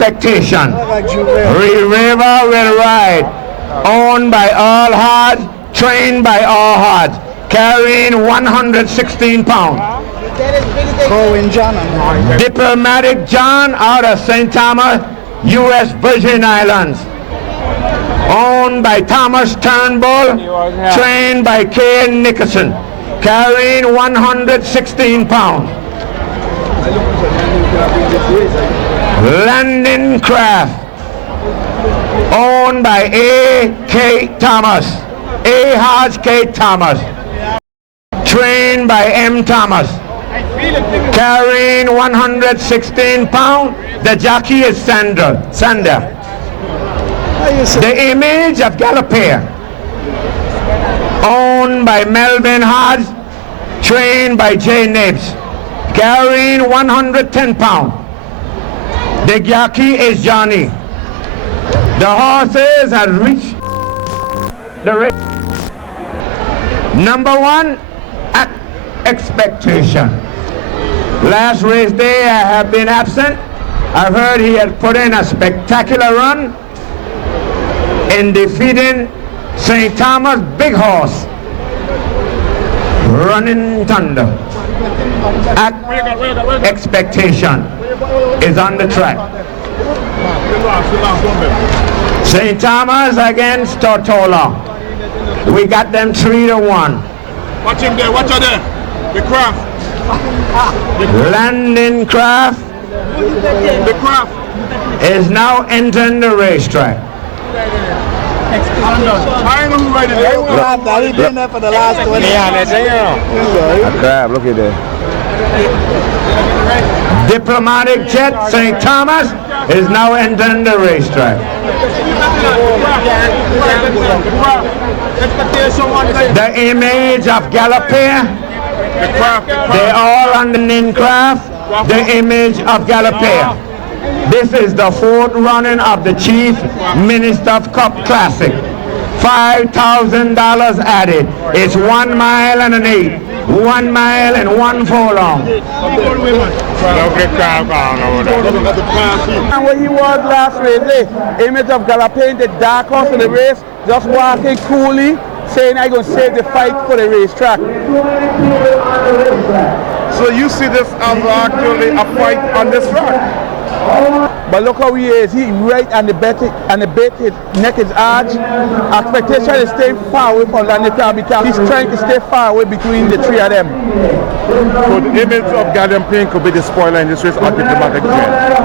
Expectation. River will ride. Owned by all hard, trained by all hard. Carrying 116 pounds. Diplomatic John out of St. Thomas, U.S. Virgin Islands. Owned by Thomas Turnbull, trained by K. Nicholson. Carrying 116 pounds. Landing Craft, owned by A.K. Thomas, A. Hodge K. Thomas, trained by M. Thomas, carrying 116 pounds. The jockey is Sander. The Image of Gallopere, owned by Melvin Hodge, trained by J. Nibs, carrying 110 pounds. The jockey is Johnny. The horses have reached the race. Number one, Expectation. Last race day I have been absent. I've heard he had put in a spectacular run in defeating St. Thomas Big Horse, Running Thunder. Expectation is on the track. St. Thomas against Tortola. We got them 3-1. Watch him there, watch out there. The Craft. Landing Craft. The Craft is now entering the racetrack. I know who right there. He's been there for the last 20 years. Look at that. Diplomatic Jet St. Thomas is now entering the racetrack. The Image of Gallopere, they all on the Nin Craft. The Image of Gallopere. This is the fourth running of the Chief Minister of Cup Classic. $5,000 added. It's 1 mile and an 8. 1 mile and 1 furlong. And where he was last race, Image of Gallopere, the dark horse of the race, just walking coolly, saying I'm going to save the fight for the racetrack. So you see this as actually a fight on this track? But look how he is. He right and the bait his neck is arched. Expectation is staying far away from Landicraft because he's trying to stay far away between the three of them. So the Image of Gallopere could be the spoiler in this race or Diplomatic Jet?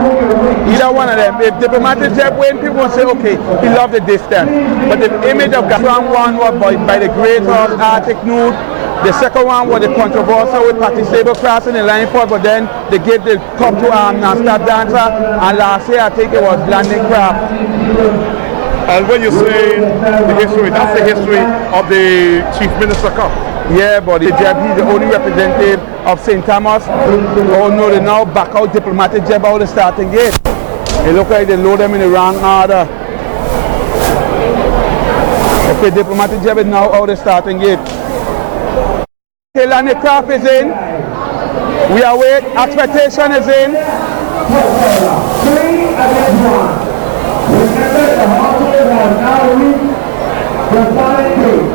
Either one of them. If Diplomatic Jet win, people will say, okay, he loved the distance. But the Image of Gallopere one was by the great horse Arctic Nude. The second one was the controversial with Patty Sable crossing the line for, but then they gave the cup to Non-Stop Dancer, and last year I think it was Landing Craft. And when you say the history, that's the history of the Chief Minister Cup. Yeah, but the Jeb, he's the only representative of St. Thomas. Oh no, they now back out Diplomatic Jeb out the starting gate. It look like they load them in the wrong order. Okay, Diplomatic Jeb is now out the starting gate. Okay, Landing Craft is in. We are waiting. Expectation is in. 3 against 1. Remember, the horses have now reached the final gate.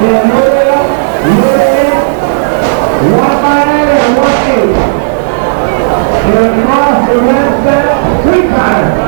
They are loaded up, loaded in, 1 mile and 1 8. They across the red set 3 times.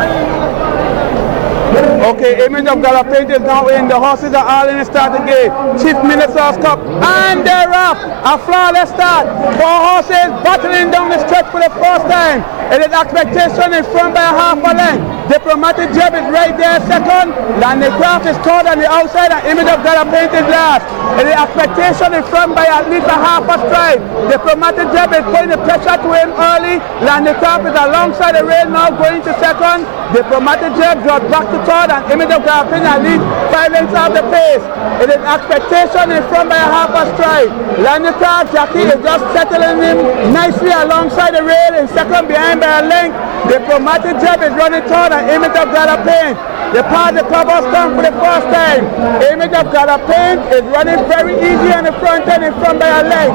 Okay, Image of Gallopere is now in. The horses are all in the starting gate. Chief Minister's Cup, and they're off. A flawless start. 4 horses battling down the stretch for the first time. It is Expectation in front by a half a length. Diplomatic Jeb is right there second. Landing Craft is third on the outside, and Image of Gallopere is last. It is Expectation in front by at least a half a stride. Diplomatic Jeb is putting the pressure to him early. Landing Craft is alongside the rail now going to second. Diplomatic Jeb dropped back to third, and Image of Gallopere at least 5 lengths off the pace. It is Expectation in front by a half a stride. Landing Craft jockey is just settling him nicely alongside the rail in second behind by a length. Diplomatic Jeb is running third, and Image of Gallopere. They pass the clubhouse down for the first time. Image of Gallopere is running very easy on the front end in front by a leg.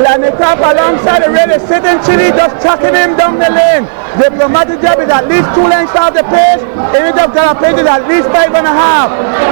Landing Craft alongside the rail is sitting chilly, just chucking him down the lane. Diplomatic Jeb is at least 2 lengths off the pace. Image of Galapagos is at least 5.5.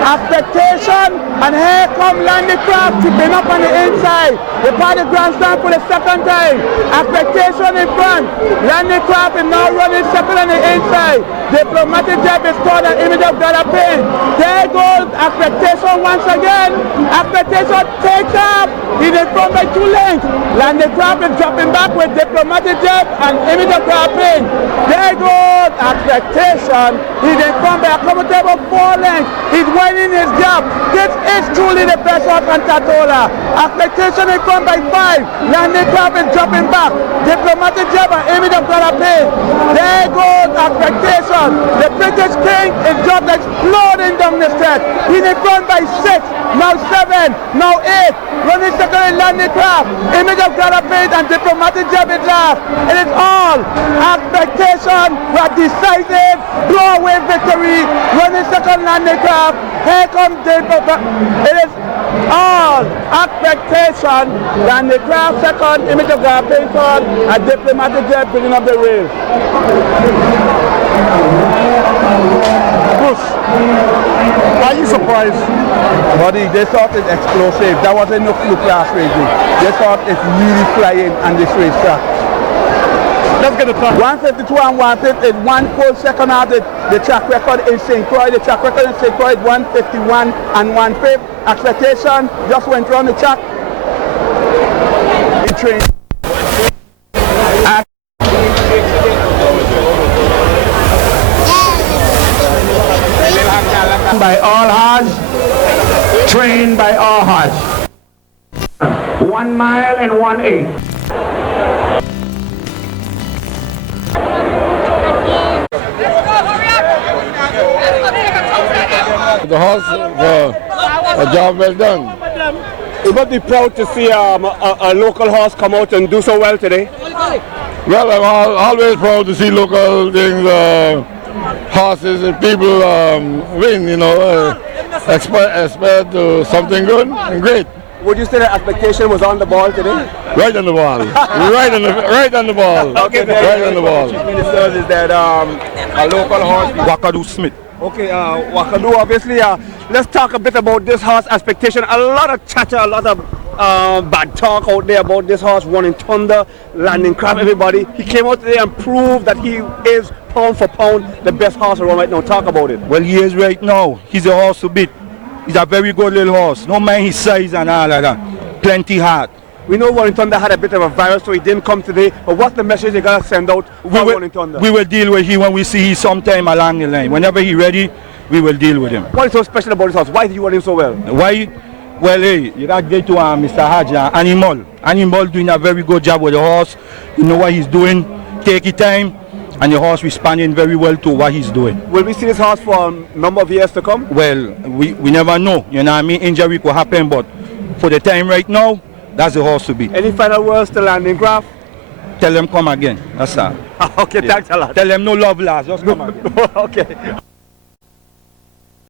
Expectation, and here come Landicraft tipping up on the inside. They part the grandstand for the second time. Expectation in front. Landicraft is now running second on the inside. Diplomatic Jeb is called an Image of Galapagos. There goes Expectation once again. Expectation takes up. He's in front by 2 lengths. Landicraft is dropping back with Diplomatic Jeb and Image of Galapagos. There goes Expectation. He's in front by a comfortable 4 lengths. He's winning his gap. This is truly the best horse on Tatola. Expectation in front by 5. Landicraft is dropping back. Diplomatic Jeb and Image of Galapagos. There goes Expectation. The British King is just exploding down the stretch. He's in front by 6. Now 7. Now 8. Running second in Landicraft. Image of Galapagos and Diplomatic Jeb is last. It is all Expectation were decisive blow-away victory. Running second Landicraft. Here comes Diplomatic. It is all Expectation. Landicraft second. Image of Galapagos third. And Diplomatic Jeb picking up the race. Bruce, are you surprised? Buddy, this horse is explosive. That wasn't no fluke last race. This horse is really flying on this racetrack. Let's get the time. 152 and 150 is 1 full second out the track record in St. Croix. The track record in St. Croix is 151 and 1/5. Expectation just went round the track. In train. By all horse, trained by all horse. 1 mile and 1/8. The horse, a job well done. You must be proud to see a local horse come out and do so well today. Well, I'm always proud to see local things, horses and people win, you know, expect something good and great. Would you say the expectation was on the ball today? Right on the ball. right on the ball. Okay, right on the ball. Chief Minister is that a local horse, Wakadu Smith. Okay, Wakadu, obviously, let's talk a bit about this horse Expectation. A lot of chatter, a lot of bad talk out there about this horse, Running Thunder, Landicraft, everybody. He came out today and proved that he is pound for pound the best horse around right now. Talk about it. Well, he is right now. He's a horse to beat. He's a very good little horse. No mind his size and all of that. Plenty heart. We know Running Thunder had a bit of a virus, so he didn't come today. But what's the message you gotta send out for Running Thunder? We will deal with him when we see him sometime along the line. Whenever he's ready, we will deal with him. What is so special about this horse? Why do you want him so well? Why? Well, hey, you got to get to Mr. Hadji, Animal. Animal doing a very good job with the horse. You know what he's doing. Take your time. And the horse responding very well to what he's doing. Will we see this horse for a number of years to come? Well, we never know. You know what I mean? Injury could happen, but for the time right now, that's the horse to beat. Any final words to Landicraft? Tell them come again. That's all. Okay, thanks a lot. Tell them no love last. Just come again. Okay.